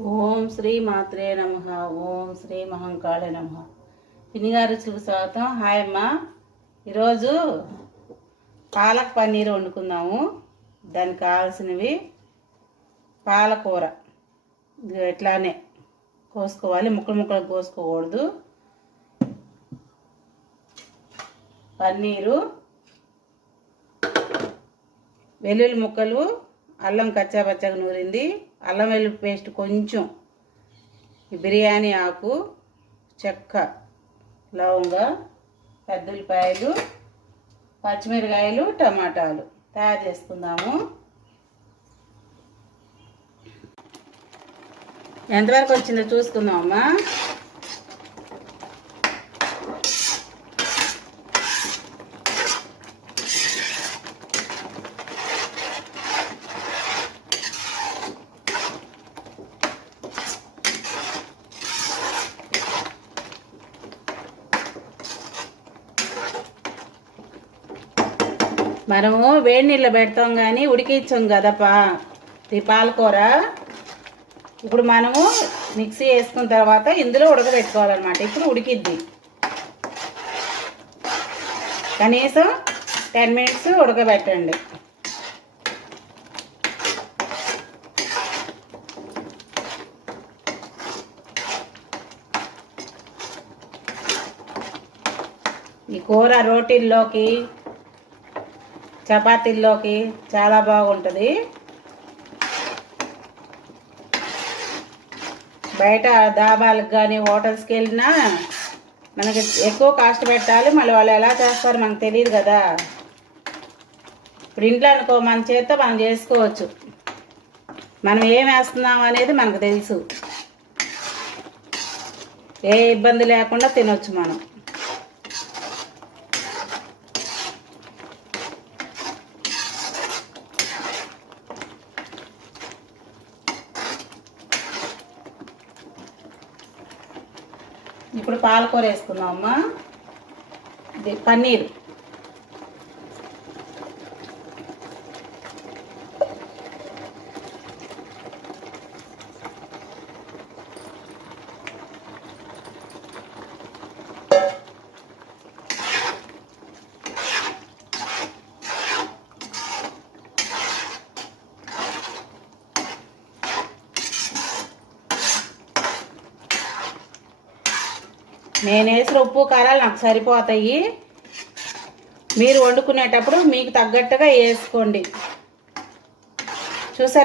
ఓం శ్రీ మాత్రే నమః. ఓం శ్రీ మహంకాళే నమః. పిన్నిగారి రుచులకు స్వాగతం. హాయ్ అమ్మా. ఈరోజు పాలక్ పన్నీర్ వండుకుందాము. దానికి కావాల్సినవి పాలకూర ఇట్లానే కోసుకోవాలి, ముక్కలు ముక్కలు కోసుకోకూడదు. పన్నీరు, వెల్లుల్లి ముక్కలు, అల్లం కచ్చాపచ్చగా నూరింది, అల్లం వెల్లుల్లి పేస్ట్ కొంచెం, బిర్యానీ ఆకు, చెక్క, లవంగ, పెద్దఉల్లిపాయలు, పచ్చిమిరకాయలు, టమాటాలు తయారు చేసుకుందాము. ఎంతవరకు వచ్చిందో చూసుకుందామమ్మా. మనము వేడి నీళ్ళు పెడతాం కానీ ఉడికించాం కదపా ఈ పాలకూర. ఇప్పుడు మనము మిక్సీ వేసుకున్న తర్వాత ఇందులో ఉడకబెట్టుకోవాలన్నమాట. ఇప్పుడు ఉడికిద్ది, కనీసం 10 minutes ఉడకబెట్టండి. ఈ కూర రోటీల్లోకి, చపాతీల్లోకి చాలా బాగుంటుంది. బయట దాబాలకు కానీ హోటల్స్కి వెళ్ళినా మనకి ఎక్కువ కాస్ట్ పెట్టాలి. మళ్ళీ వాళ్ళు ఎలా చేస్తారో మనకు తెలియదు కదా. ఇప్పుడు ఇంట్లో అనుకో మన చేత్తో మనం చేసుకోవచ్చు. మనం ఏం వేస్తున్నాం అనేది మనకు తెలుసు. ఏ ఇబ్బంది లేకుండా తినొచ్చు మనం. ఇప్పుడు పాలకూర వేసుకుందాం అమ్మా. ఇది పన్నీరు, నేను వేసిన ఉప్పు కారాలు నాకు సరిపోతాయి. మీరు వండుకునేటప్పుడు మీకు తగ్గట్టుగా వేసుకోండి. చూసారా?